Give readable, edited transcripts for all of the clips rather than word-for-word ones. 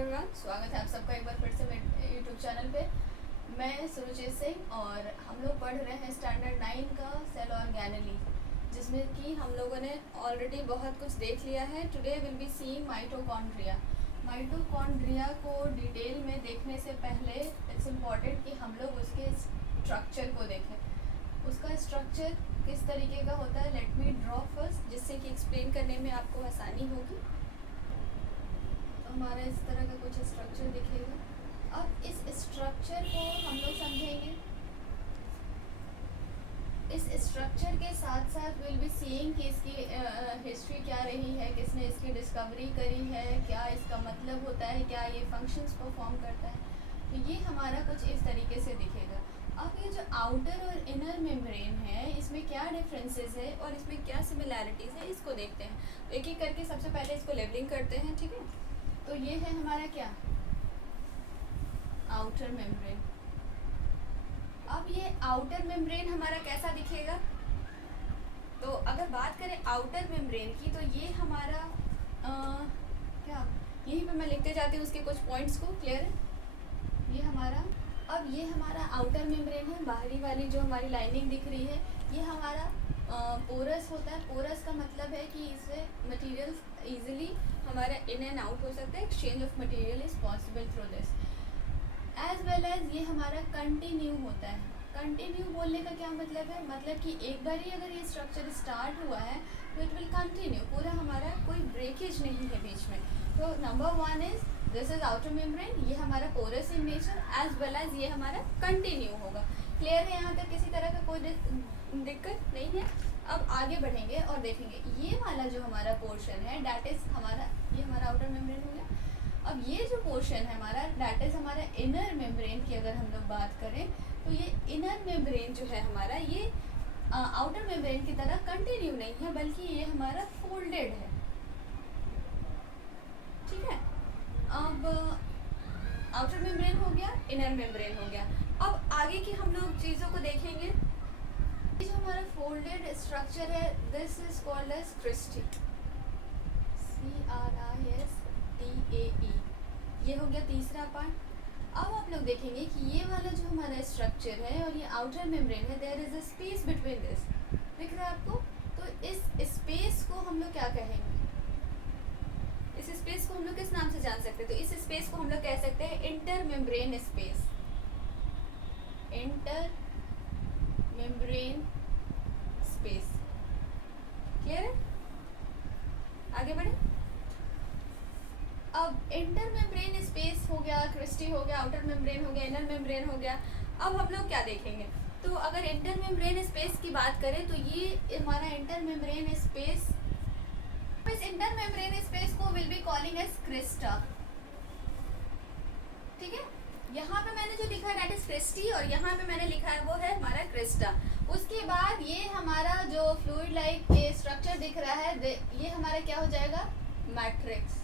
Everyone, स्वागत है आप सबका एक बार फिर से मेरे यूट्यूब चैनल पे। मैं सुरुचित सिंह और हम लोग पढ़ रहे हैं स्टैंडर्ड 9 का सेल ऑर्गेनेली, जिसमें कि हम लोगों ने ऑलरेडी बहुत कुछ देख लिया है। Today will be seeing mitochondria. Mitochondria को डिटेल में देखने से पहले इट्स इम्पॉर्टेंट कि हम लोग उसके स्ट्रक्चर को देखें। उसका स्ट्रक्चर किस तरीके का होता है, लेट मी ड्रॉ फर्स्ट, जिससे कि एक्सप्लेन करने में आपको आसानी होगी। हमारा इस तरह का कुछ स्ट्रक्चर दिखेगा। अब इस स्ट्रक्चर को हम लोग समझेंगे। इस स्ट्रक्चर के साथ साथ विल बी सीइंग कि इसकी हिस्ट्री क्या रही है, किसने इसकी डिस्कवरी करी है, क्या इसका मतलब होता है, क्या ये फंक्शंस परफॉर्म करता है। तो ये हमारा कुछ इस तरीके से दिखेगा। अब ये जो आउटर और इनर मेम्ब्रेन है, इसमें क्या डिफरेंसेस है और इसमें क्या सिमिलैरिटीज़ है, इसको देखते हैं। एक एक करके सबसे पहले इसको लेबलिंग करते हैं, ठीक है। तो ये है हमारा क्या, आउटर मेम्ब्रेन। अब ये आउटर मेम्ब्रेन हमारा कैसा दिखेगा, तो अगर बात करें आउटर मेम्ब्रेन की, तो ये हमारा क्या, यहीं पे मैं लिखते जाती हूँ उसके कुछ पॉइंट्स को। क्लियर है ये हमारा। अब ये हमारा आउटर मेम्ब्रेन है, बाहरी वाली जो हमारी लाइनिंग दिख रही है, ये हमारा पोरस होता है। पोरस का मतलब है कि इससे मटेरियल्स इजीली हमारा इन एंड आउट हो सकता है। Exchange of material is possible through this. As well as ये हमारा कंटिन्यू होता है। कंटिन्यू बोलने का क्या मतलब है, मतलब कि एक बार ही अगर ये स्ट्रक्चर स्टार्ट हुआ है तो इट विल कंटिन्यू, पूरा हमारा कोई ब्रेकेज नहीं है बीच में। तो number 1 is this is outer membrane, ये हमारा porous in nature, as well as ये हमारा कंटिन्यू होगा। क्लियर है, यहाँ तक किसी तरह का कोई दिक्कत नहीं है। अब आगे बढ़ेंगे और देखेंगे ये वाला जो हमारा पोर्शन है, डैट इज हमारा, ये हमारा आउटर मेम्ब्रेन हो गया। अब ये जो पोर्शन है हमारा, डैट इज हमारा इनर मेम्ब्रेन की अगर हम लोग बात करें, तो ये इनर मेम्ब्रेन जो है हमारा, ये आउटर मेम्ब्रेन की तरह कंटिन्यू नहीं है, बल्कि ये हमारा फोल्डेड है, ठीक है। अब आउटर मेम्ब्रेन हो गया, इनर मेम्ब्रेन हो गया। अब आगे की हम लोग चीज़ों को देखेंगे। जो हमारा फोल्डेड स्ट्रक्चर है, this is called as cristae, CRISTAE। ये हो गया तीसरा पार्ट। अब आप लोग देखेंगे कि ये वाला जो हमारा स्ट्रक्चर है और ये आउटर मेम्ब्रेन है, there is a space between this, दिख रहा है आपको। तो इस स्पेस को हम लोग क्या कहेंगे, इस स्पेस को हम लोग किस नाम से जान सकते हैं, तो इस स्पेस को हम लोग कह सकते हैं inter membrane space. Inter membrane space. Clear है, आगे बढ़े। अब इंटर मेम्ब्रेन स्पेस हो गया, क्रिस्टी हो गया, आउटर मेम्ब्रेन हो गया, इनर मेम्ब्रेन हो गया। अब हम लोग क्या देखेंगे, तो अगर इंटर मेम्ब्रेन स्पेस की बात करें, तो ये हमारा इंटर मेम्ब्रेन स्पेस, इस इंटर मेम्ब्रेन स्पेस को will be calling as crista, ठीक है। यहाँ पे मैंने जो लिखा है दैट इज क्रिस्टी, और यहाँ पे मैंने लिखा है वो है हमारा क्रिस्टा। उसके बाद ये हमारा जो फ्लूइड लाइक स्ट्रक्चर दिख रहा है, ये हमारा क्या हो जाएगा, मैट्रिक्स,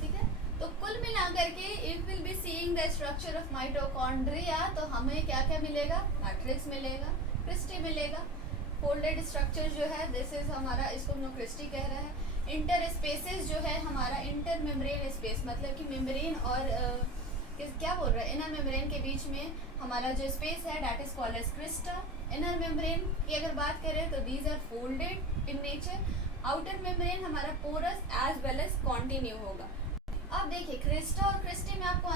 ठीक है। तो कुल मिलाकर के if will be seeing the structure of mitochondria, तो हमें क्या क्या मिलेगा, मैट्रिक्स मिलेगा, क्रिस्टी मिलेगा। फोल्डेड स्ट्रक्चर जो है, दिस इज हमारा, इसको हम लोग क्रिस्टी कह रहे हैं। इंटर स्पेसेस जो है हमारा, इंटर मेम्ब्रेन स्पेस मतलब कि मेम्ब्रेन और क्या बोल रहा है, इनर मेम्ब्रेन के बीच में हमारा जो स्पेस है that is called as crista. Inner membrane की अगर बात करें तो these are folded in nature. Outer membrane हमारा porous as well as continue होगा। अब देखिए क्रिस्टा और क्रिस्टी में आपको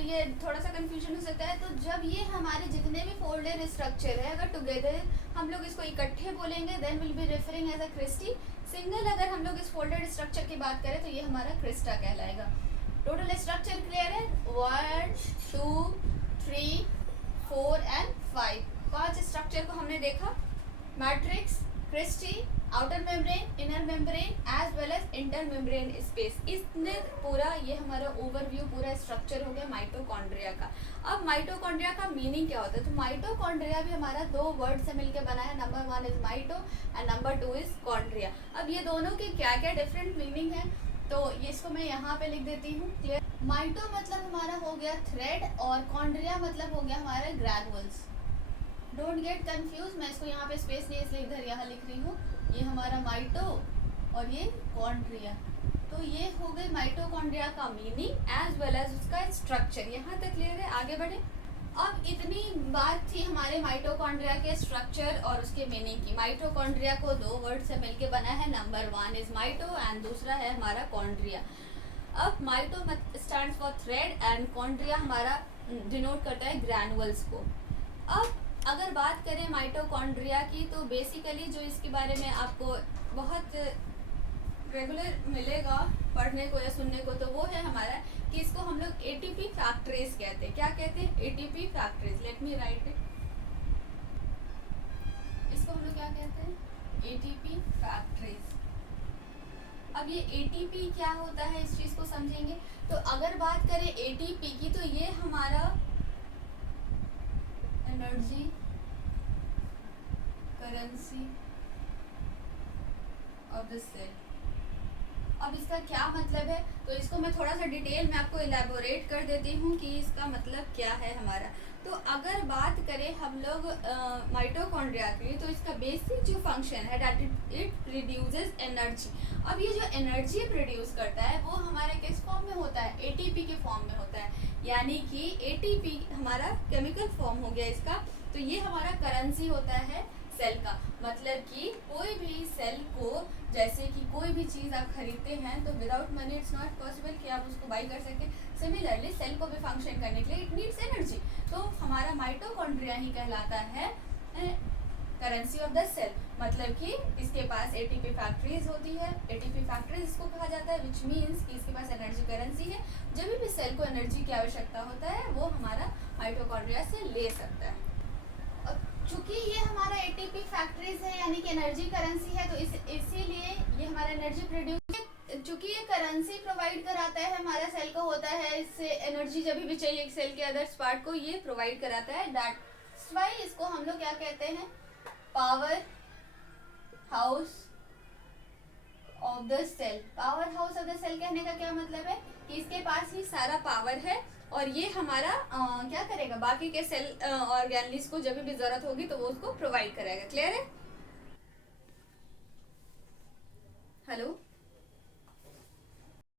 ये थोड़ा सा कंफ्यूजन हो सकता है। तो जब ये हमारे जितने भी फोल्डेड स्ट्रक्चर है, अगर टुगेदर हम लोग इसको इकट्ठे बोलेंगे, then will be referring as a cristae. Single अगर हम लोग इस फोल्डेड स्ट्रक्चर की बात करें तो ये हमारा क्रिस्टा कहलाएगा। टोटल स्ट्रक्चर क्लियर है, 1 2 3 4 एंड 5, 5 स्ट्रक्चर को हमने देखा। Matrix, cristae, outer membrane, inner membrane as well as inter membrane space. इसने पूरा ये हमारा ओवरव्यू, पूरा स्ट्रक्चर हो गया माइटोकॉन्ड्रिया का। अब माइटोकॉन्ड्रिया का मीनिंग क्या होता है, तो माइटोकॉन्ड्रिया भी हमारा 2 वर्ड से मिलकर बना है। Number 1 is mito and number 2 is chondria. अब ये दोनों के क्या क्या डिफरेंट मीनिंग है, तो ये इसको मैं यहाँ पे लिख देती हूँ। क्लियर, माइटो मतलब हमारा हो गया थ्रेड और कॉन्ड्रिया मतलब हो गया हमारा ग्रैनुअल्स। डोंट गेट कंफ्यूज, मैं इसको यहाँ पे स्पेस नहीं इसलिए इधर यहाँ लिख रही हूँ। ये हमारा माइटो और ये कॉन्ड्रिया। तो तो ये हो गई माइटोकॉन्ड्रिया का मीनिंग एज वेल एज उसका स्ट्रक्चर। यहाँ तक क्लियर है, आगे बढ़े। अब इतनी बात थी हमारे माइटोकॉन्ड्रिया के स्ट्रक्चर और उसके मीनिंग की। माइटोकॉन्ड्रिया को दो वर्ड से मिलके बना है, नंबर 1 इज माइटो एंड दूसरा है हमारा कॉन्ड्रिया। अब माइटो स्टैंड्स फॉर थ्रेड एंड कॉन्ड्रिया हमारा डिनोट करता है ग्रैनुअल्स को। अब अगर बात करें माइटोकॉन्ड्रिया की, तो बेसिकली जो इसके बारे में आपको बहुत रेगुलर मिलेगा पढ़ने को या सुनने को, तो वो है हमारा कि इसको हम लोग एटीपी फैक्टरीज कहते हैं। क्या कहते हैं? ATP factories. Let me right it. इसको हम लोग क्या कहते हैं? ATP factories. अब ये एटीपी क्या होता है, इस चीज को समझेंगे। तो अगर बात करें एटीपी की, तो ये हमारा energy currency of the cell. अब इसका क्या मतलब है, तो इसको मैं थोड़ा सा डिटेल में आपको इलेबोरेट कर देती हूँ कि इसका मतलब क्या है हमारा। तो अगर बात करें हम लोग माइटोकॉन्ड्रिया की, तो इसका बेसिक जो फंक्शन है दैट इट रिड्यूसेस एनर्जी। अब ये जो एनर्जी प्रोड्यूस करता है वो हमारे किस फॉर्म में होता है? एटीपी के फॉर्म में होता है। यानी कि एटीपी हमारा केमिकल फॉर्म हो गया इसका। तो ये हमारा करेंसी होता है सेल का। मतलब कि कोई भी सेल को, जैसे कि कोई भी चीज़ आप खरीदते हैं तो without money it's not possible कि आप उसको बाई कर सकें। सिमिलरली सेल को भी फंक्शन करने के लिए इट नीड्स एनर्जी। तो हमारा माइटोकॉन्ड्रिया ही कहलाता है करेंसी ऑफ द सेल। मतलब कि इसके पास एटीपी फैक्टरीज होती है। एटीपी फैक्टरीज इसको कहा जाता है, विच मीन्स कि इसके पास एनर्जी करेंसी है। जब भी सेल को एनर्जी की आवश्यकता होता है वो हमारा माइटोकॉन्ड्रिया से ले सकता है। चूंकि ये हमारा एटीपी फैक्टरीज है यानी कि एनर्जी करेंसी है, तो इसीलिए ये हमारा एनर्जी प्रोड्यूस, चूंकि ये करेंसी प्रोवाइड कराता है हमारा सेल को होता है, इससे एनर्जी जब भी चाहिए सेल के अदर पार्ट को ये प्रोवाइड कराता है। दैट्स व्हाई इसको हम लोग क्या कहते हैं? Power house of the cell. Power house of the cell कहने का क्या मतलब है कि इसके पास ही सारा पावर है और ये हमारा क्या करेगा, बाकी के सेल ऑर्गेनल्स को जब भी जरूरत होगी तो वो उसको प्रोवाइड कराएगा। क्लियर है? हेलो।